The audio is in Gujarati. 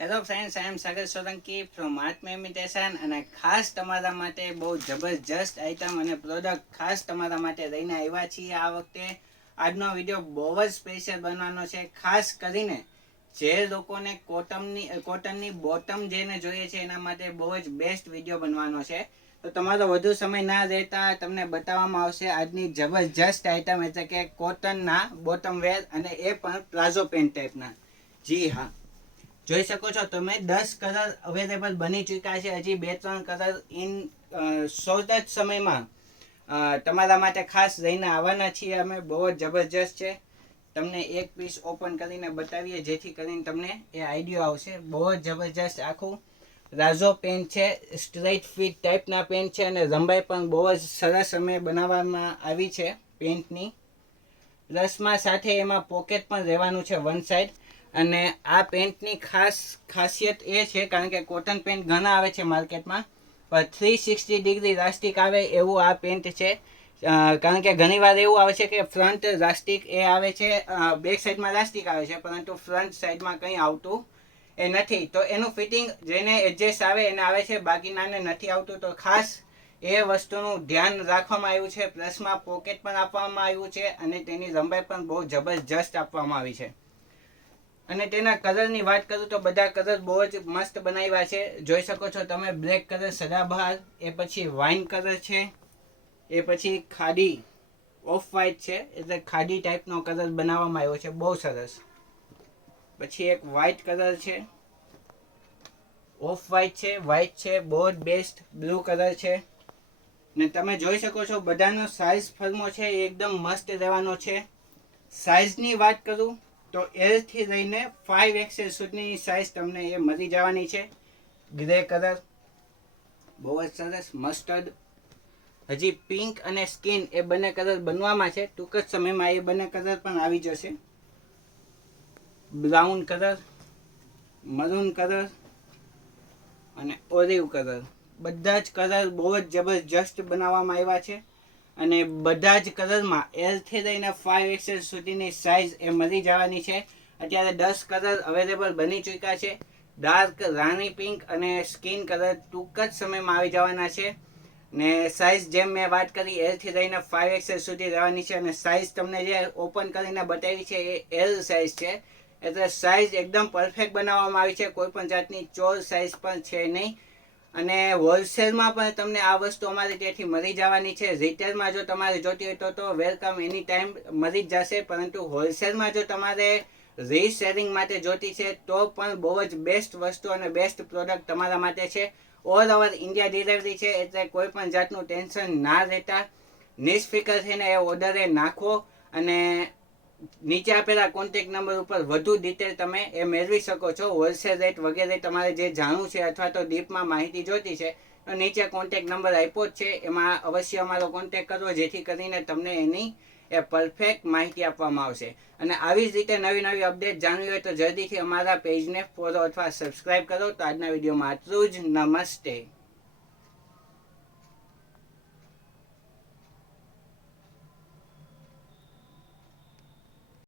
Hello friends, I am Sagar Solanki from Aatm imitation અને ખાસ તમારા માટે બહુ જબરજસ્ત આઇટમ અને પ્રોડક્ટ ખાસ તમારા માટે લઈને આવ્યા છીએ. આ વખતે આજનો વિડીયો બહુ જ સ્પેશિયલ બનવાનો છે. ખાસ કરીને જે લોકોને કોટનની બોટમ જેને જોઈએ છે એના માટે બહુ જ બેસ્ટ વિડીયો બનવાનો છે. તો તમારો વધુ સમય ના રહેતા તમને બતાવવામાં આવશે આજની જબરજસ્ત આઇટમ, એટલે કે કોટનના બોટમ વેર, અને એ પણ પ્લાઝો પેન્ટ ટાઈપના. જી હા, જોઈ શકો છો તમે 10 કલર અવેલેબલ બની ચૂક્યા છે. હજી 2-3 કલર ઇન શોર્ટ જ સમયમાં તમારા માટે ખાસ લઈને આવવાના છીએ અમે. બહુ જ જબરજસ્ત છે. તમને એક પીસ ઓપન કરીને બતાવીએ જેથી કરીને તમને એ આઈડિયો આવશે. બહુ જ જબરજસ્ત આખું પ્લાઝો પેન્ટ છે. સ્ટ્રેટ ફિટ ટાઈપના પેન્ટ છે અને લંબાઈ પણ બહુ જ સરસ અમે બનાવવામાં આવી છે પેન્ટની. પ્લસમાં સાથે એમાં પોકેટ પણ રહેવાનું છે વન સાઈડ. અને આ પેન્ટની ખાસિયત એ છે, કારણ કે કોટન પેન્ટ ઘણા આવે છે માર્કેટમાં, પણ 360 ડિગ્રી રાસ્ટિક આવે એવું આ પેન્ટ છે. કારણ કે ઘણીવાર એવું આવે છે કે ફ્રન્ટ રાસ્ટિક એ આવે છે, બેક સાઈડમાં રાસ્ટિક આવે છે, પરંતુ ફ્રન્ટ સાઈડમાં કંઈ આવતું એ નથી. તો એનું ફિટિંગ જેને એડજસ્ટ આવે એને આવે છે, બાકીનાને નથી આવતું. તો ખાસ એ વસ્તુનું ધ્યાન રાખવામાં આવ્યું છે. પ્લસમાં પોકેટ પણ આપવામાં આવ્યું છે અને તેની લંબાઈ પણ બહુ જબરજસ્ત આપવામાં આવી છે. અને તેના કલરની વાત કરું તો બધા કલર બહુ જ મસ્ત બનાવ્યા છે. જોઈ શકો છો તમે, બ્લેક કલર સદાબહાર, એ પછી વાઇન કલર છે, એ પછી ખાડી ઓફ વ્હાઇટ છે, એટલે ખાડી ટાઈપનો કલર બનાવવામાં આવ્યો છે, બહુ સરસ. પછી એક વ્હાઇટ કલર છે, ઓફ વ્હાઇટ છે, વ્હાઇટ છે, બહુ જ બેસ્ટ બ્લુ કલર છે. ને તમે જોઈ શકો છો બધાનો સાઇઝ ફર્મો છે, એકદમ મસ્ત રહેવાનો છે. સાઇઝની વાત કરું તો L થી લઈને 5XL સુધીની સાઇઝ તમને એ મળી જવાની છે. ગ્રે કલર બહુ જ સરસ, મસ્ટર્ડ, હજી પિંક અને સ્કિન એ બંને કલર બનવામાં છે. ટૂંક જ સમયમાં એ બંને કલર પણ આવી જશે. બ્રાઉન કલર, મરૂન કલર અને ઓલિવ કલર, બધા જ કલર બહુ જ જબરજસ્ત બનાવવામાં આવ્યા છે. અને બધા જ કલરમાં L થી લઈને 5XL સુધીની સાઇઝ એ મળી જવાની છે. અત્યારે 10 કલર અવેલેબલ બની ચૂક્યા છે. ડાર્ક રાણી પિંક અને સ્કિન કલર ટૂંક જ સમયમાં આવી જવાના છે. ને સાઇઝ જેમ મેં વાત કરી, L થી લઈને 5XL સુધી રહેવાની છે. અને સાઇઝ તમને જે ઓપન કરીને બતાવી છે એ L સાઇઝ છે, એટલે સાઇઝ એકદમ પરફેક્ટ બનાવવામાં આવી છે. કોઈ પણ જાતની ચોર સાઇઝ પણ છે નહીં. અને હોલસેલમાં પણ તમને આ વસ્તુ અમારી ત્યાંથી મળી જવાની છે. રિટેલમાં જો તમારે જોતી હોય તો વેલકમ, એની ટાઈમ મળી જ જશે. પરંતુ હોલસેલમાં જો તમારે રીસેલિંગ માટે જોતી છે તો પણ બહુ જ બેસ્ટ વસ્તુ અને બેસ્ટ પ્રોડક્ટ તમારા માટે છે. ઓલ ઓવર ઇન્ડિયા ડિલિવરી છે, એટલે કોઈ પણ જાતનું ટેન્શન ના રહેતા નિષ્ફિકર થઈને એ ઓર્ડરે નાખો. અને નીચે આપેલા કોન્ટેક્ટ નંબર ઉપર વધુ ડિટેલ તમે એ મેળવી શકો છો. હોલસેલ રેટ વગેરે તમારે જે જાણવું છે અથવા તો ડીપમાં માહિતી જોતી છે તો નીચે કોન્ટેક્ટ નંબર આપ્યો જ છે, એમાં અવશ્ય અમારો કોન્ટેક્ટ કરવો, જેથી કરીને તમને એની એ પરફેક્ટ માહિતી આપવામાં આવશે. અને આવી જ રીતે નવી નવી અપડેટ જાણવી હોય તો જલ્દીથી અમારા પેજને ફોલો અથવા સબસ્ક્રાઈબ કરો. તો આજના વિડીયોમાં આટલું જ. નમસ્તે.